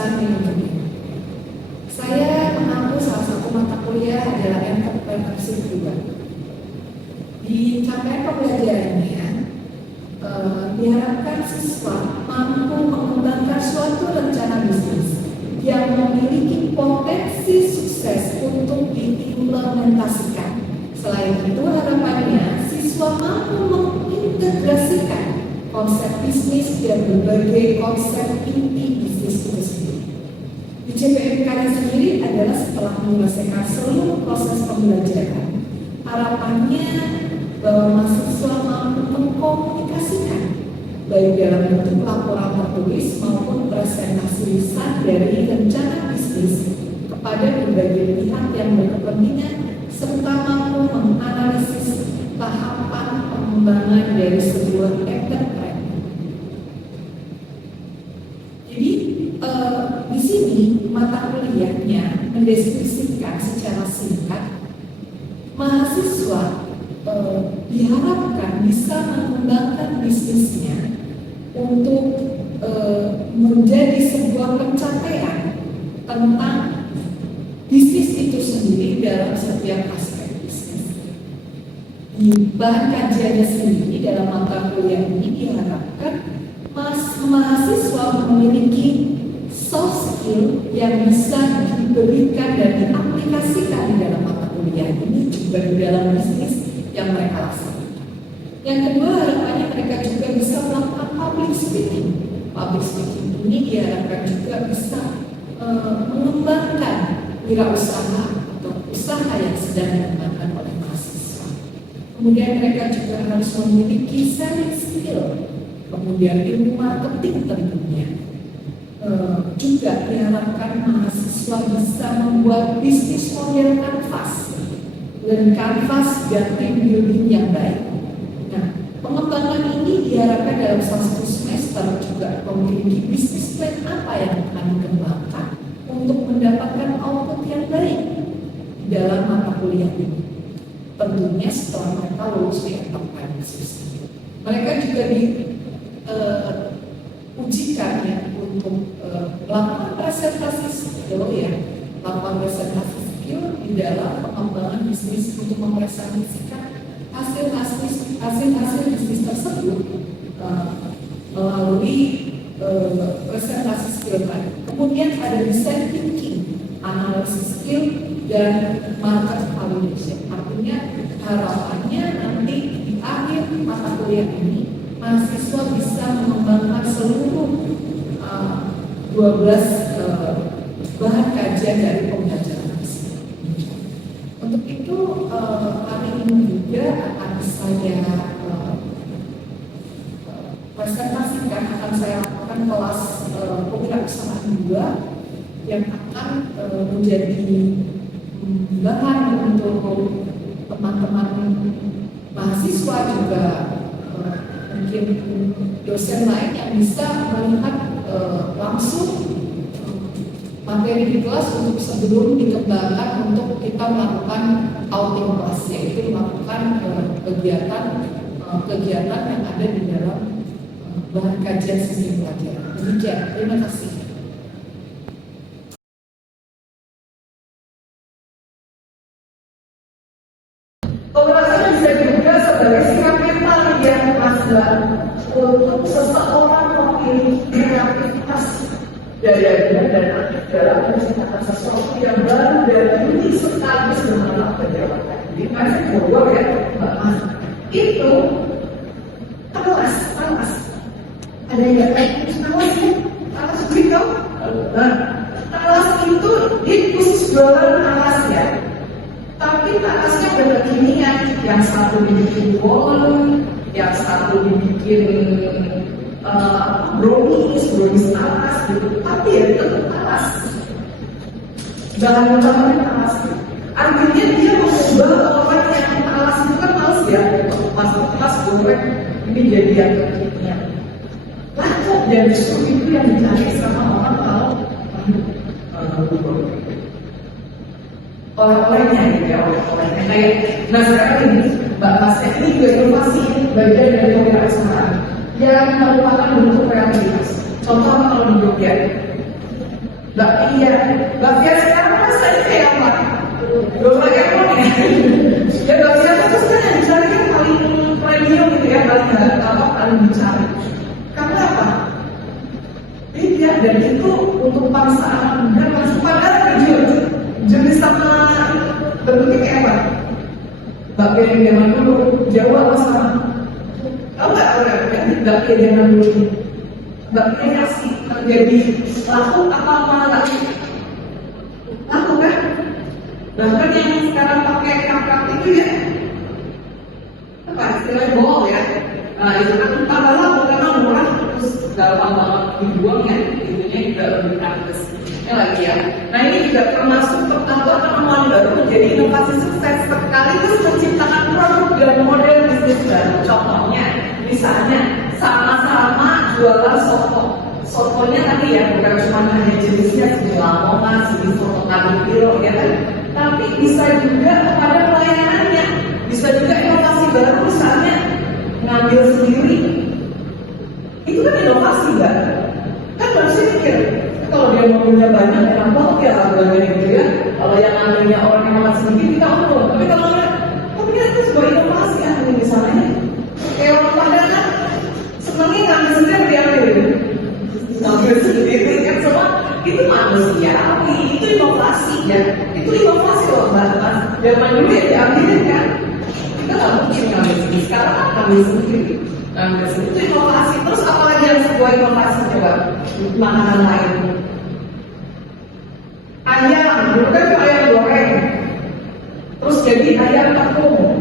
jurusan manajemen. Saya mengambil salah satu mata kuliah adalah entrepreneurship juga. Di capaian pembelajarannya, diharapkan siswa mampu mengembangkan suatu rencana bisnis yang memiliki potensi sukses untuk diimplementasikan. Selain itu, harapannya siswa mampu mengintegrasikan konsep bisnis dan berbagai konsep inti bisnis itu sendiri. Di CPMK sendiri adalah setelah menyelesaikan seluruh proses pembelajaran, harapannya bahwa mahasiswa mampu mengkomunikasikan baik dalam bentuk laporan tertulis maupun presentasi lisan dari rencana bisnis kepada berbagai pihak yang berkepentingan serta mampu menganalisis tahapan pengembangan dari sebuah enterprise. Jadi di sini mata kuliahnya mendeskripsikan secara singkat mahasiswa diharapkan bisa mengembangkan bisnisnya untuk menjadi sebuah pencapaian tentang bisnis itu sendiri dalam setiap aspek bisnis. Di bahan kajiannya sendiri dalam mata kuliah ini diharapkan mahasiswa memiliki soft skill yang bisa diberikan dan diaplikasikan di dalam mata kuliah ini juga di dalam bisnis yang mereka laksanakan. Yang kedua, harapannya mereka juga bisa melakukan public speaking. Public speaking ini diharapkan juga bisa mengembangkan wirausaha atau usaha yang sedang dikembangkan oleh mahasiswa. Kemudian mereka juga harus memiliki selling skill, kemudian ilmu marketing tentunya. Juga diharapkan mahasiswa bisa membuat bisnis model kanvas dan kanvas dan team building yang baik. Nah, pengembangan ini diharapkan dalam satu semester juga memiliki bisnis plan apa yang akan dikembangkan untuk mendapatkan output yang baik dalam mata kuliah ini. Tentunya setelah mereka lulus di entrepreneurship, mereka juga diujikan ya untuk melakukan presentasi skill ya, melakukan presentasi skill di dalam pengembangan bisnis untuk mempresentasikan hasil bisnis tersebut melalui presentasi skill tadi. Kemudian ada design thinking, analisis skill, dan market validation. Artinya harapannya nanti di akhir mata kuliah ini mahasiswa bisa mengembangkan seluruh 12 bahan kajian dari pembelajaran. Untuk itu hari ini juga akan saya presentasikan, akan saya lakukan kelas kewirausahaan 2 yang akan menjadi bahan untuk teman-teman mahasiswa juga mungkin dosen lain yang bisa melihat langsung materi di kelas untuk sebelum dikembangkan untuk kita melakukan outing kelas, yaitu melakukan kegiatan yang ada di dalam bahan kajian sistem pelajaran. Demikian, terima kasih. Pemerasan bisa diduga sebagai sikap mental yang masuk untuk seseorang memiliki kreativitas daya dan dalam menciptakan sesuatu yang baru dan unik sekaligus dengan penjawatan. Jadi masih bodoh ya, itu kelas. Ada yang naik kelas ya, kelas gitu. Nah, kelas itu di khusus jualan kelas ya. Tapi kelasnya ada kekinian, yang satu dibikin bolen, yang satu dibikin brownies alas gitu. Tapi ya tetap alas. Jangan mencapai alas. Artinya dia mengubah orang yang alas itu kan males ya. Masuk kelas goreng ini jadi yang kekinian. Laku dan justru itu yang dicari sama orang kalau oleh-olehnya gitu ya, oleh-olehnya kayak. Nah sekarang ini Mbak Masnya ini juga inovasi bagian dari kewirausahaan yang merupakan bentuk kreativitas. Contoh kalau di Jogja, bakpia sekarang kan saya kayak apa? Doraemon ya. Ya bakpia itu sebenarnya yang dicari kan paling premium gitu ya, paling dicari. Karena apa? Beda, dan itu untuk bangsa anak muda masih padahal jenis sama bentuknya kayak apa? Bakpia yang zaman dulu Jawa apa sama? Tahu nggak orang? Bakpia zaman dulu. Bakpia nasi terjadi laku apa malah laku? Laku kan? Bahkan yang sekarang pakai kakak itu ya apa istilahnya bohong ya? Nah itu kan tambah laku karena murah, terus gampang banget dibuang ya, itunya juga lebih praktis. Ini lagi ya. Nah ini juga termasuk pertemuan baru menjadi inovasi sukses sekaligus menciptakan produk dan model bisnis baru. Contohnya, misalnya sama-sama jualan soto. Sotonya tadi ya bukan cuma hanya jenisnya jenis lamongan, jenis soto kambing piro ya kan, tapi bisa juga kepada pelayanannya. Bisa juga inovasi baru misalnya ngambil sendiri. Itu kan inovasi enggak? Kan manusia mikir, kalau dia mobilnya banyak, kenapa ya harganya gitu ya? Kalau yang ngambilnya orang yang makan sedikit, kita untung. Tapi kalau tapi kan itu sebuah inovasi kan, misalnya kayak orang Padang kan senangnya ngambil sendiri diambil, ngambil sendiri kan semua itu manusiawi, itu inovasi ya, itu inovasi loh mas. Zaman dulu ya diambilin kan, kita nggak mungkin ngambil sendiri, sekarang kan ngambil sendiri. Itu inovasi. Terus apa lagi yang sebuah inovasi coba? Makanan lain. Ayam, dulu kan ayam goreng. Terus jadi ayam tepung,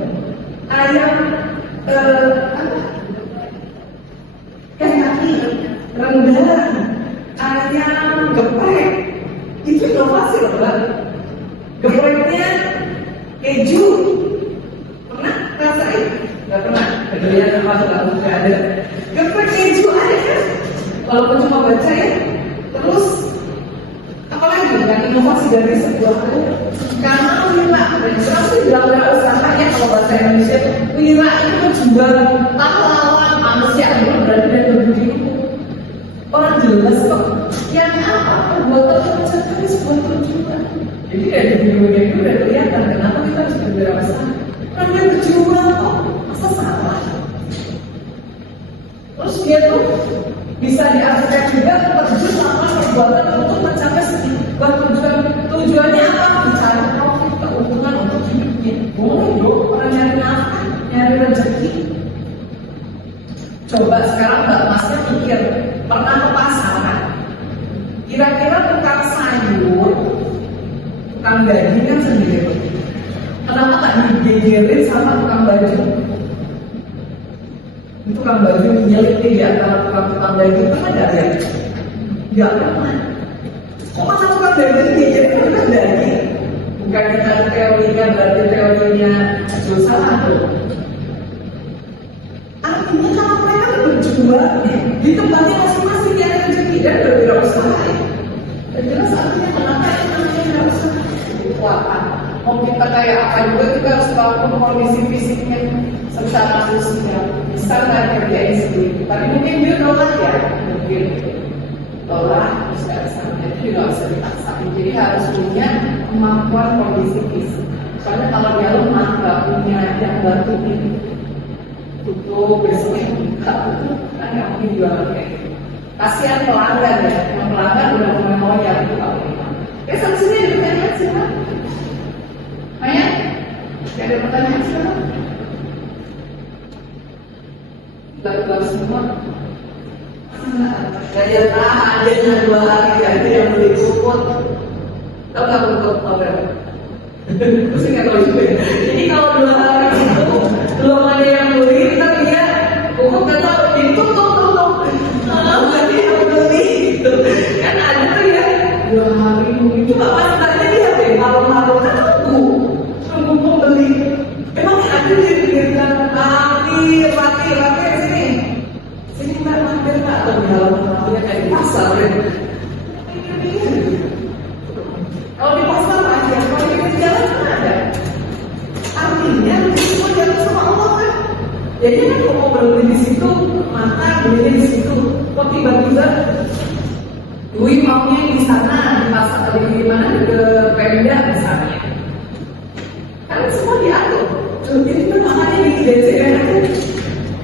ayam kaki, rendang, ayam geprek. Itu inovasi loh mbak. Gepreknya keju. Pernah rasain? Gak pernah. Kemudian termasuk nggak ada. Geprek keju ada kan? Walaupun cuma baca ya. Terus apalagi kan inovasi dari sebuah karena wira dan pasti dalam usaha ya, kalau bahasa Indonesia itu wira itu menjual pahlawan manusia itu berarti dari begitu orang jelas kok yang apa perbuatan mencapai sebuah tujuan. Jadi dari videonya itu udah kelihatan kenapa kita harus berwirausaha karena berjuang kok, masa salah. Terus dia tuh bisa diartikan juga terjun sama perbuatan untuk mencapai sebuah tujuan. Tujuannya apa? Mencari profit, keuntungan untuk hidupnya. Boleh dong, orang nyari nafkah, nyari rezeki. Coba sekarang Mbak Masnya mikir, pernah ke pasar kan? Kira-kira tukang sayur, tukang daging kan sendiri. Kenapa tak digegerin sama tukang baju? Tukang baju nyelip di antara tukang baju itu kan ada? Gak pernah. Kok masa tukang baju nyelip itu kan dari? Bukan kita teorinya berarti teorinya salah tuh. Artinya kalau mereka berjuang di tempatnya masing-masing yang rezeki dan berwirausaha. Dan jelas artinya kenapa yang namanya wirausaha? Kekuatan. Mau kita kayak apa juga kita harus bangun kondisi fisiknya serta manusia. Bisa nggak kerjain sendiri? Tapi mungkin dia nolak ya, mungkin tolak terus nggak bisa. Jadi juga nggak bisa dipaksain. Jadi harus punya kemampuan kondisi fisik. Soalnya kalau dia lemah nggak punya yang bantuin tutup besoknya buka kan nggak mungkin jualan kayak gitu. Kasihan pelanggan ya, yang pelanggan udah mau ya itu apa? Sanksinya ada pertanyaan siapa? Maya? Ada pertanyaan siapa? Baru semua. Saya tahan dia 2 hari itu yang beli kupon. Tahu nggak kupon berapa? Terus nggak tahu juga. Jadi kalau 2 hari itu belum ada yang beli, tapi dia kupon nggak tahu itu tuh. Nggak ada yang beli. Kan ada tuh ya 2 hari itu nggak pas tadi dia deh malu-malu kan tunggu pembeli. Emang ada diberikan mati sini mbak mampir mbak atau di dalam kayak di pasar ya. Kalau di pasar aja, kalau di jalan kan ada. Artinya semua jalan sama Allah kan. Jadi kan kalau mau beli di situ, maka beli di situ. Kok tiba-tiba Dwi maunya di sana, di pasar atau di mana, ke Pemda misalnya. Kan semua diatur. Jadi kan makanya di DCR itu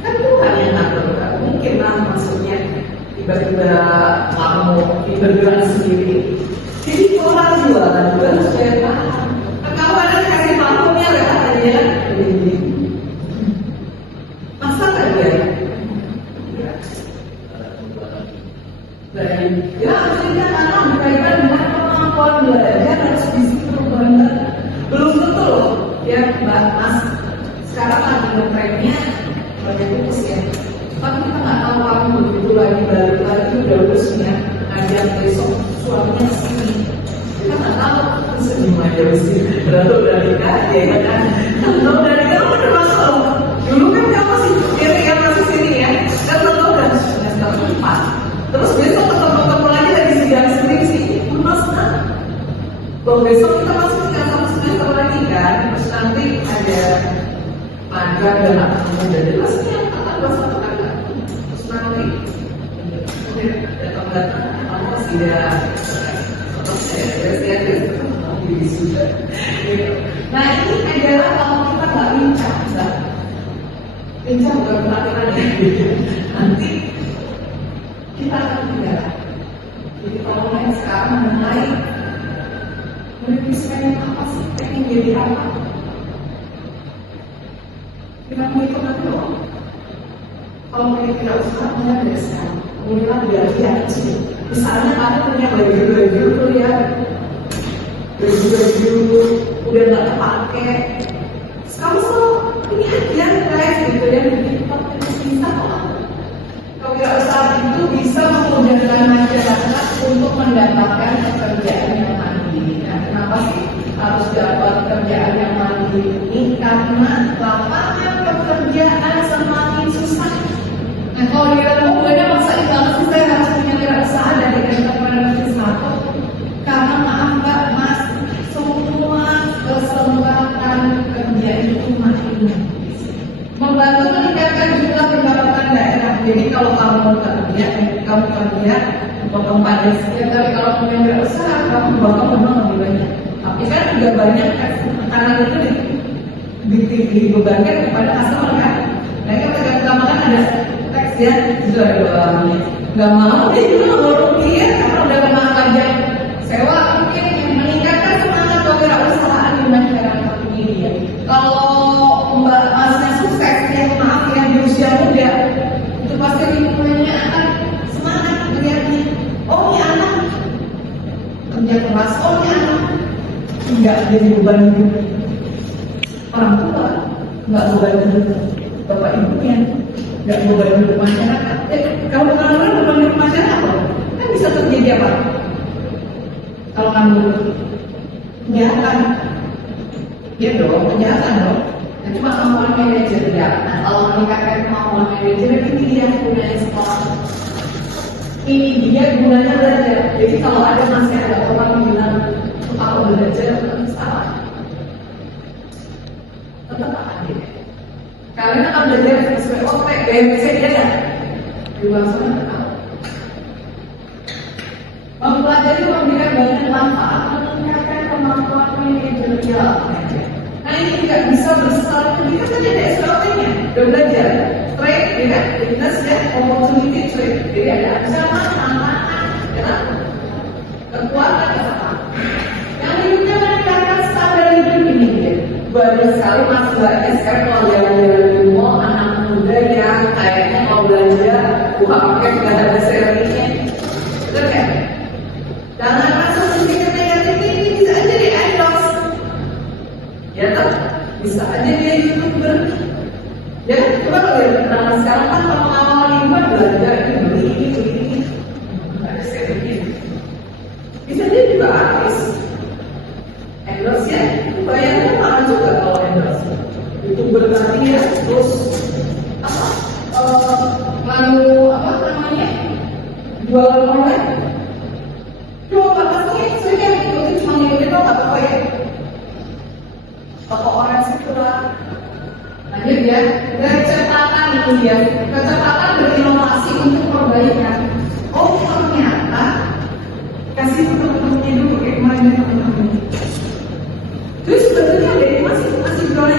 kan Tuhan yang ngatur. Kan mungkin lah maksudnya tiba-tiba kamu bergerak sendiri. Jadi orang jualan juga harus bayar paham. Kalau ada kasih pahamnya lewat aja. Masa nggak dia? Ya artinya karena berkaitan dengan kemampuan belajar harus fisik perubahan. Belum tentu loh, ya Mbak Mas. Sekarang lagi ngetrennya banyak kursus ya. Tapi kita nggak tahu kamu begitu lagi balik lagi udah lulusnya ngajak besok suaminya sini. Kita nggak tahu senyum aja mesti. Berarti udah nikah ya kan? Kalau udah nikah udah masuk loh. Dulu kan kamu masih yang masih sini ya. Dan lo udah semester 4. Terus besok ketemu lagi dari sidang skripsi, mas kan? Bahwa besok kita masih tinggal satu semester lagi kan? Terus nanti ada magang dan apa saja. Jadi maksudnya akan satu kan? Terus nanti datang-datang kamu masih ada sudah. Nah ini adalah kalau kita nggak lincah, lincah bukan peraturan ya. Nanti kita akan tinggal. Jadi kalau mulai sekarang mulai pengen apa sih? Pengen jadi apa? Kita mau ikut nanti loh. Kalau mau tidak usah mulai dari sekarang. Mulai belajar sih. Misalnya ada punya baju-baju tuh ya, baju-baju udah nggak terpakai. Kamu selalu ini hadiah guys gitu ya, bisa kok. Kewirausahaan itu bisa memudahkan masyarakat untuk mendapatkan pekerjaan yang mandiri. Nah, kenapa sih harus dapat pekerjaan yang mandiri ini? Karena lapangan pekerjaan semakin susah. Nah, kalau dia bukannya masa banget sih saya harus punya wirausaha dari entrepreneurship satu. Karena maaf Mbak, Mas, semua kesempatan kerja itu makin membantu meningkatkan jumlah pendapatan daerah. Jadi kalau kamu kerja, potong pajak sekian. Tapi kalau punya wirausaha, kamu bakal memang lebih banyak. Tapi kan juga banyak kan, tekanan itu dibebankan kepada customer kan. Nah ini pertama kan ada teks ya, sudah doanya. Gak mau dia juga nggak mau rugi ya, karena udah kena pajak sewa. Mungkin yang meningkatkan semangat kewirausahaan di masyarakat ini ya. Kalau Mbak Masnya sukses ya, maaf ya di usia muda, itu pasti lingkungannya akan semangat melihatnya. Oh ini anak kerja keras, oh ini anak nggak jadi beban hidup orang tua, nggak beban hidup bapak ibunya, nggak beban hidup masyarakat. Kalau orang beban hidup masyarakat, kan bisa terjadi apa? Kalau kamu kejahatan, ya dong, kejahatan dong. Nah, cuma kemampuan manajer ya. Nah, kalau meningkatkan kemampuan manajer ini dia punya sekolah. Ini dia gunanya belajar. Jadi kalau masih ada orang bilang kalau belajar tetap salah, tetap ada. Karena kan belajar SPOT, BMC dia ya. Di luar sana mempelajari memberikan banyak manfaat meningkatkan kemampuan manajerial. Nah ini tidak bisa bersekali. Kita kan ada SPOT-nya, udah belajar. Trade, ya kan? Business ya, opportunity trade. Jadi ada ancaman, tantangan, ya, kekuatan, kesempatan. Yang hidupnya meningkatkan standar hidup ini ya. Banyak sekali masalahnya sekarang kalau jalan-jalan di mall, anak muda yang kayaknya mau belanja, buka paket nggak ada servicenya, betul kan? Jangan masuk sisi negatif ini bisa aja di endorse, ya toh? Bisa aja dia YouTuber. Ya, coba lihat. Nah, sekarang kan kalau awal lima belanja ini, nggak ada servicenya. Bisa dia juga artis. Endorse ya, bayarnya mahal juga kalau endorse. YouTuber tadi ya, terus lalu apa namanya? Jualan online. Coba pakai, saya kan ikutin cuma ngikutin apa ya? Toko orang sekolah. Lanjut ya, kecepatan itu dia. Kecepatan berinovasi untuk perbaikan. Oh ternyata situ teman-temannya dulu, kayak kemarin teman-temannya. Terus sebetulnya dari masih berani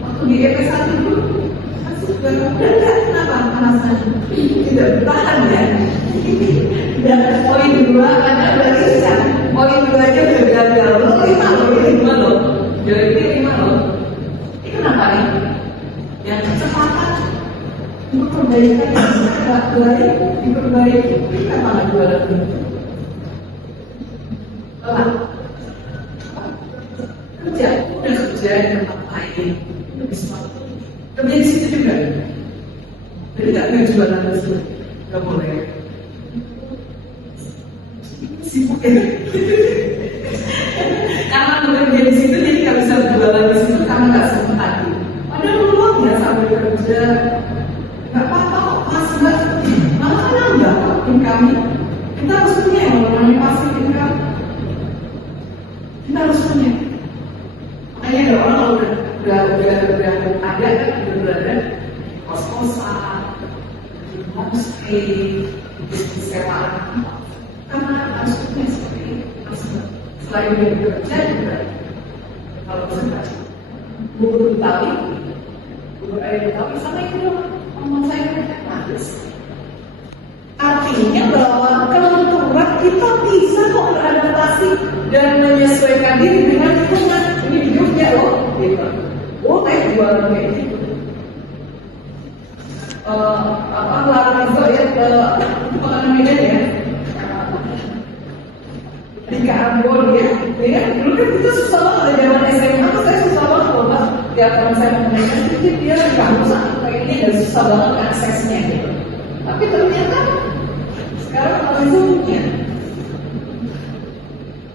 waktu di EP1 dulu masih berani kenapa alasannya tidak bertahan ya. Dan poin 2 karena barisan, poin 2 aja udah gagal. Lo 5 loh, jadi 5 loh. Ini kenapa nih? Yang kecepatan untuk perbaikan yang baik diperbaiki, kenapa nggak jual lagi? Kerja, udah kerja di tempat lain, kerja di situ juga. Jadi nggak boleh jualan di situ, nggak boleh. Sibuk ya. Karena bekerja di situ jadi nggak bisa jualan di situ karena nggak sempat. Padahal peluang ya sambil kerja, nggak apa-apa kok masih nggak. Malah kan nambah income. Kita harus punya yang namanya pasif income. Kita harus punya. Makanya ada orang udah ada kan udah kos-kosan, homestay, bisnis sewaan. Karena harus punya seperti itu. Selain dia bekerja juga, kalau bisa bubur Betawi, bubur ayam Betawi sama itu dong. Ngomong saya gratis. Artinya bahwa kelenturan kita bisa kok beradaptasi dan menyesuaikan diri dengan lingkungan. Ini di Jogja loh, gitu. Boleh jualan kayak gitu. Lari itu ya ke Pekanbaru Medan ya. Di Ambon ya, dulu kan kita susah banget ada zaman SMA, saya susah banget loh mas. Tiap teman saya mengenai sedikit dia nggak usah kayak ini dan susah banget aksesnya gitu. Tapi ternyata sekarang Lalizo punya,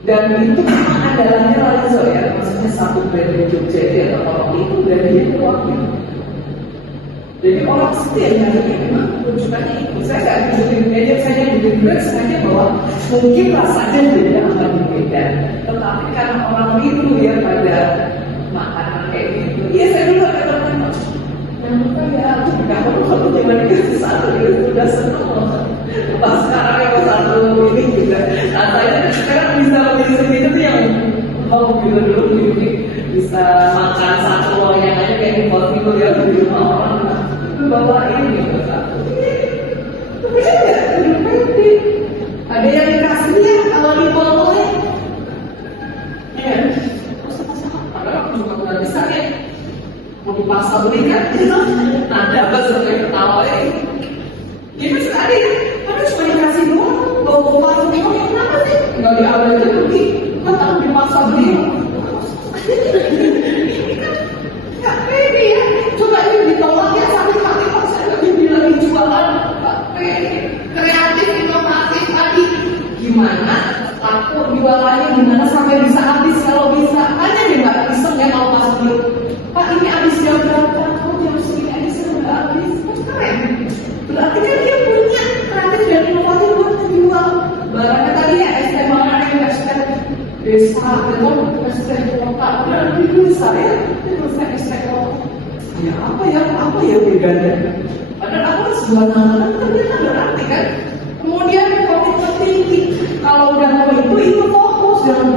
dan itu memang andalanya Lalizo ya, maksudnya satu brand di Jogja atau tolong itu dan dia keluarnya. Jadi orang setia nyarinya memang rujukannya itu. Saya nggak bikin gadget, saya bikin brand sengaja bahwa mungkin rasanya beda sama beda. Tetapi karena orang rindu ya pada makanan kayak gitu. Iya saya dulu ada teman yang bukan ya aku nggak perlu kalau zaman itu satu itu udah seneng loh. Pas sekarang yang satu ini juga. Rasanya sekarang bisa beli segitu tuh yang mau gitu dulu bisa makan satu yang aja kayak di ya di rumah orang. Bawa ini satu. Tapi ada ada yang dikasih ya kalau di foto ya. Ya, padahal aku juga nggak bisa ya. Mau dipaksa beli kan? Ada apa sebenarnya ketawa ya? Ini masih ada ya. Tapi cuma dikasih doang. Bawa semua kenapa sih? Nggak diambil aja pergi. Kan tak dipaksa beli. Ini kan nggak pede ya. Coba ini ditolak ya sampai pakai paksa lebih lagi jualan kreatif inovatif tadi gimana aku jualannya gimana sampai bisa habis kalau bisa tanya deh mbak iseng ya kalau pas beli pak ini habis jam berapa oh jam segini aja sudah habis keren berarti kan dia punya kreatif dan inovatif buat jual barangnya tadi ya STM mana yang STM desa dengan STM kota dan itu saya terus STM ya apa ya bedanya? Padahal aku harus jual nama ternyata berarti kan. Kemudian komitmen tinggi. Kalau udah mau itu fokus dan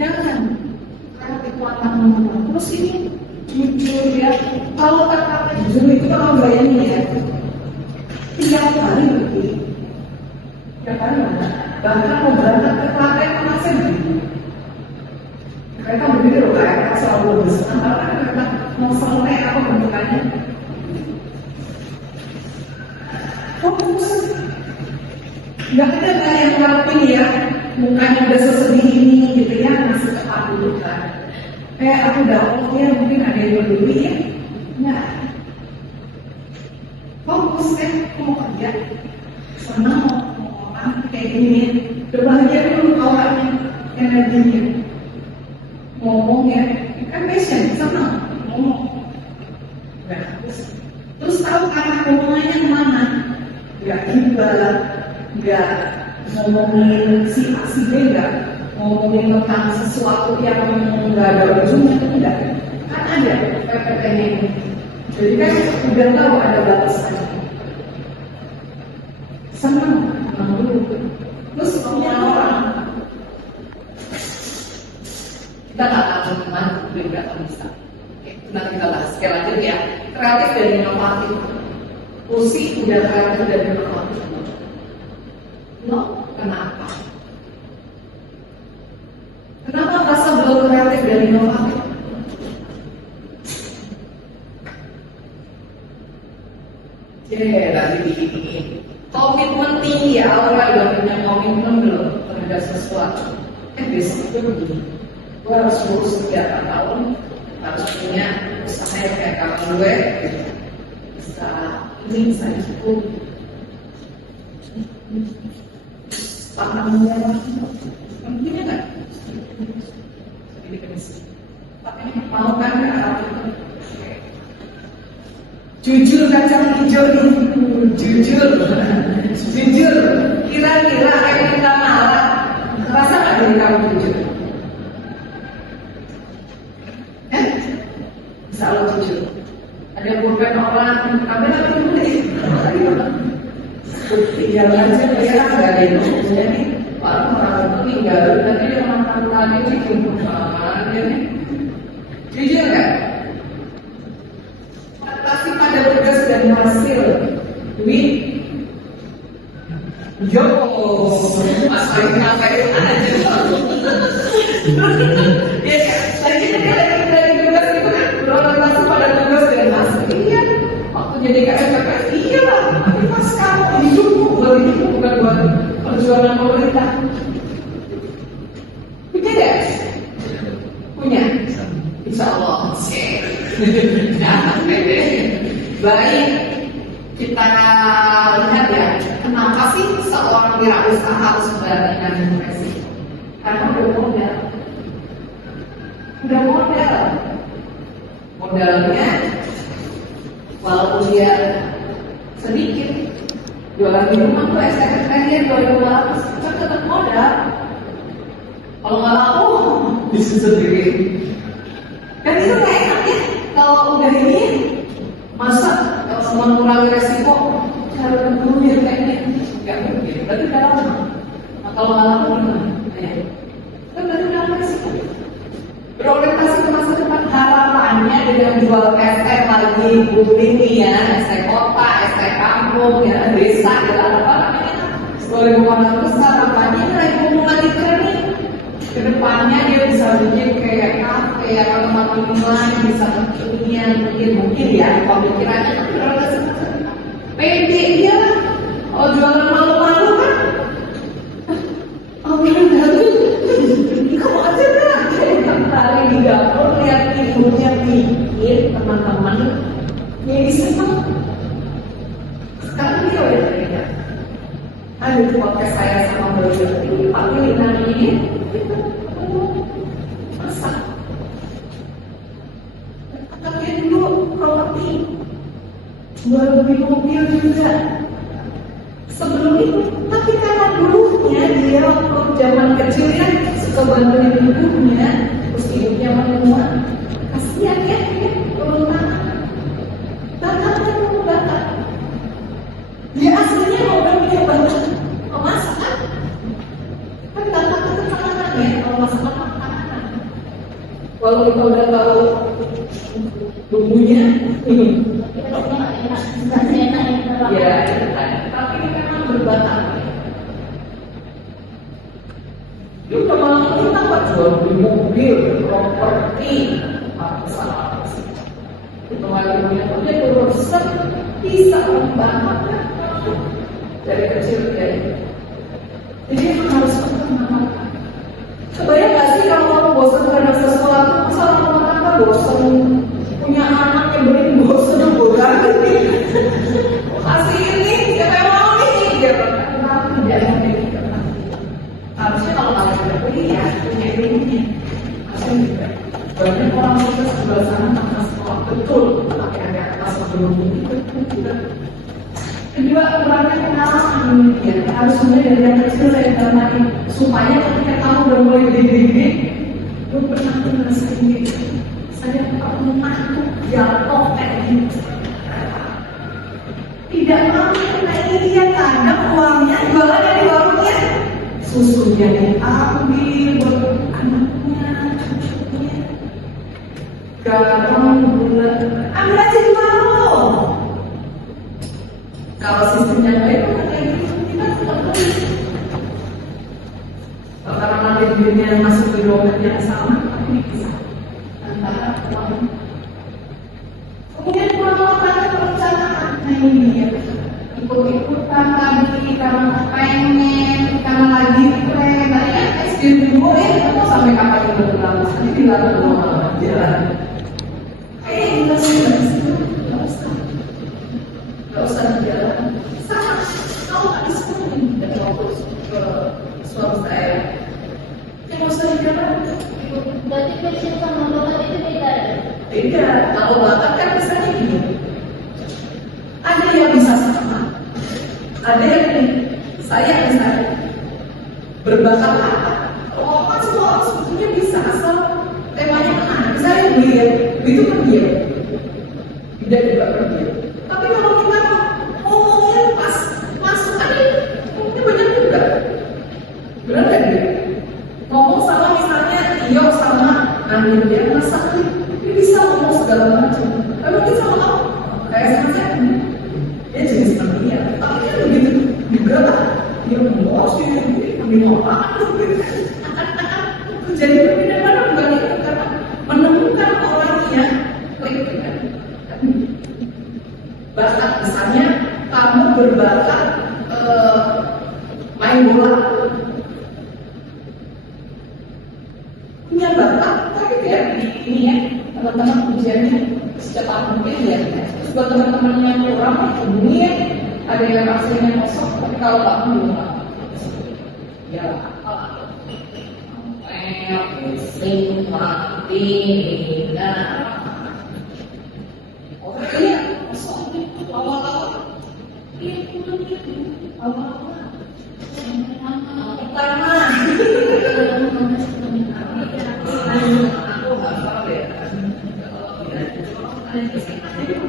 jangan karena kekuatan teman-teman. Terus ini jujur ya. Kalau kata jujur itu kalau bayangin ya. Tiap kali pergi. Tiap kali mana? Bahkan mau berangkat ke Klaten sama saya begitu. Mereka begitu loh kayak selalu bersenang karena mereka mau selesai apa bentukannya. Fokus. Nggak ada yang ngelakuin ya, mukanya udah sesedih ini gitu ya, masih cepat dulu kan. Kayak aku dapat ya mungkin ada yang berdua ya. Nah, fokus kan, mau kerja, senang mau kayak gini, berbahagia dulu awalnya energinya, ngomong ya, kan passion, senang ngomong, nggak terus tahu arah ngomongannya kemana, nggak hibah, nggak ngomongin si A si B, nggak ngomongin tentang sesuatu yang nggak ada ujungnya, enggak, kan ada PPT ini, Jadi kan udah tahu ada batasannya. Senang dulu. Terus punya orang. Kita nggak tahu gimana, nggak akan bisa. Oke, nanti kita bahas. Sekali lagi ya, kreatif dan inovatif. Lucy udah kreatif dan inovatif. No, kenapa? Kenapa merasa belum kreatif dan inovatif? Tadi begini. Komitmen tinggi, Aura udah punya komitmen belum terhadap sesuatu. Besok itu begini. Gue harus lulus setiap tahun, harus punya usaha yang kayak kawan gue, bisa ini bisa itu. Pahamnya mungkinnya nggak? Ini kondisi. Tapi mau kan nggak? Jujur kacang hijau nih, jujur, kira-kira kayak kita marah, rasa nggak dari kamu jujur? Bisa lo jujur. Ada beberapa orang, ada yang boleh, tinggal aja mereka nggak ada yang jadi orang itu tinggal, tapi dia makan lagi di kumpulan, jadi jujur nggak? Pasti pada tugas dan hasil duit. Yo, masalah ngapain aja? Ya, lagi dari tugas itu kan berorientasi pada tugas dan hasil. Iya, waktu jadi KSPP iya lah. Tapi pas kamu hidupmu bukan buat perjuangan pemerintah. Punya deh, punya. Insya Allah. Baik, kita lihat ya, kenapa sih seorang wirausaha harus berani dengan resiko? Karena udah modal. Modalnya, walaupun dia sedikit, jualan di rumah tuh SKS dia 2.200, kan tetap modal. Kalau nggak laku, bisa sendiri. Dan itu nggak enak ya, kalau udah ini masa mengurangi resiko cara berpikir kayak ini nggak mungkin. Berarti dalam nah, kalau nggak laku gimana? Kan berarti dalam resiko. Berorientasi ke masa depan, harapannya dengan jual SK lagi ini ya, SK kota, SK kampung, ya desa, ya apa namanya? 2.400 besar, harapannya naik lagi keren nih. Kedepannya dia bisa bikin kayak kafe atau tempat lain, bisa mungkin ya pemikirannya kan berorientasi pede dia lah. Kalau jualan malu-malu kan kamu aja kan kayak tadi di dapur lihat ibunya bikin teman-teman yang bisa sekarang dia udah terlihat ada di podcast saya sama beliau ini Pak Wilina ini masak katanya dulu roti jual beli mobil juga sebelum itu, tapi karena dulunya dia waktu zaman kecilnya suka bantuin ibunya, terus ibunya menua, kasihan ya, turun tangan mau bakat. Dia aslinya mau punya bakat, mau masak kan bakat itu makanan ya, kalau masak makanan. Walau kita udah tahu bumbunya, ya, tapi memang berbakat. Dia udah mampu apa jual beli mobil, properti, apa sih? Itu lagi punya dia berusaha bisa membanggakan dari kecil kayak. Jadi harus pertemanan. Kebayang gak sih kalau kamu bosan terhadap sesuatu, masa lama-lama bosan punya anak yang beri bosan bosan kasih ini siapa yang mau nih gitu. Tidak ada harusnya kalau kalian sudah kuliah punya ilmunya harusnya juga banyak orang sukses di luar sana tanpa sekolah betul tapi ada atas sebelum ini kedua kurangnya pengalaman ya harus mulai dari yang kecil saya gambarin supaya ketika kamu udah mulai gede-gede lu pernah ngerasain gitu saya pernah jatuh kayak gitu. Tidak mampu, nah ini dia kadang uangnya jualan dari warungnya, susunya diambil buat anaknya, cucunya, garam, gula, ambil aja di warung. Kalau sistemnya baik, kayak gitu kita tetap beli. Karena nanti duitnya masuk ke dompet yang sama, tapi bisa antara uang. Kemudian pengelolaan perencanaan, nah ini dia, ikut-ikutan tadi karena pengen, karena lagi tren. Tadi kan SD dulu kamu sampai kapan itu berlaku? Nanti dilakukan dulu jalan. Kita sih nggak usah jalan. Sama, kamu nggak bisa dari ngobrol ke suami saya. Nggak usah jalan. Berarti passion sama bakat itu beda ya? Beda, kalau bakat kan misalnya gini. Ada yang bisa sama, ada yang saya misalnya berbakat apa? Oh, kan semua orang sebetulnya bisa asal temanya kemana? Misalnya dia, itu kan dia, tidak juga kan dia. Tapi kalau kita ngomongnya pas masuk aja, ini banyak juga. Benar nggak dia? Ngomong sama misalnya Tio sama Nani dia masak, dia bisa ngomong segala macam. Tapi mungkin sama kamu, kayak sama saya, dia jenis manusia. Tapi kan begitu diberat, dia ngomong sih, dia ngomong apa? Jadi berbeda-beda bukan itu karena menemukan orang yang klik dengan bakat. Misalnya kamu berbakat main bola, punya bakat, tapi kayak ini ya teman-teman ujiannya secepat mungkin ya. Terus buat teman-teman yang kurang hubungi ya, ada yang hasilnya kosong, tapi kalau kamu belum ya Sing mati nah. oh iya kosong awal-awal awal-awal pertama aku nggak tahu ya.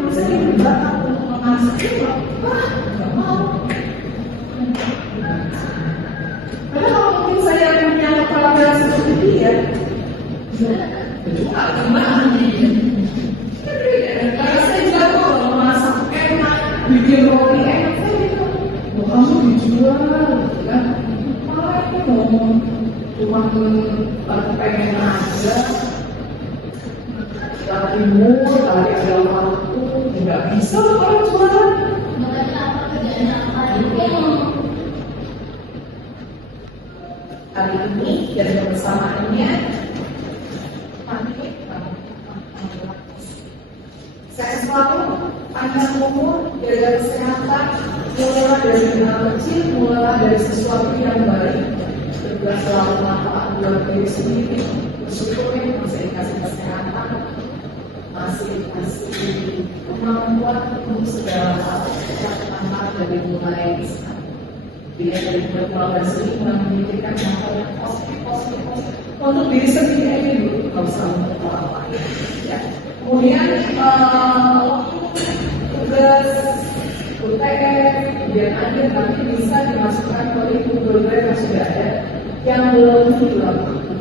Saya berbakat untuk memasak, wah nggak mau. Karena kalau mungkin saya punya kepala seperti dia, gimana? Karena saya jago kalau memasak enak, bikin roti enak, saya gitu. Oh, kamu dijual, kan? Malah itu ngomong cuma pengen aja. Jawa Timur, tadi ada waktu, nggak bisa kalau jualan. Makanya apa kerjanya apa itu? Hari ini dari kebersamaannya saya selalu panjang umur, jaga kesehatan, mulailah dari hal kecil, mulailah dari sesuatu yang baik, juga selalu manfaat buat diri sendiri, bersyukurnya masih dikasih kesehatan, masih dikasih kemampuan untuk segala hal yang manfaat dari mulai bila dari berkeluarga sendiri memikirkan hal yang positif untuk diri sendiri aja dulu, nggak usah untuk orang lain. Ya. Kemudian tugas UTS, kemudian akhir nanti bisa dimasukkan ke Google Drive yang sudah ada, yang belum dilakukan.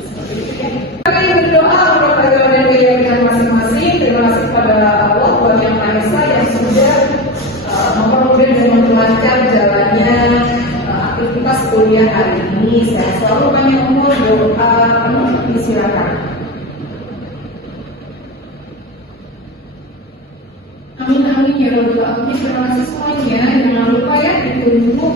Kami berdoa untuk bagaimana keyakinan masing-masing. Terima kasih pada Allah buat yang Maha Esa yang sudah mempermudah dan memperlancar jalannya aktivitas kuliah hari ini. Saya selalu banyak umur, doa penuh, disilakan. Amin amin ya Rabbal alamin. Terima kasih semuanya. Jangan lupa ya ditunggu.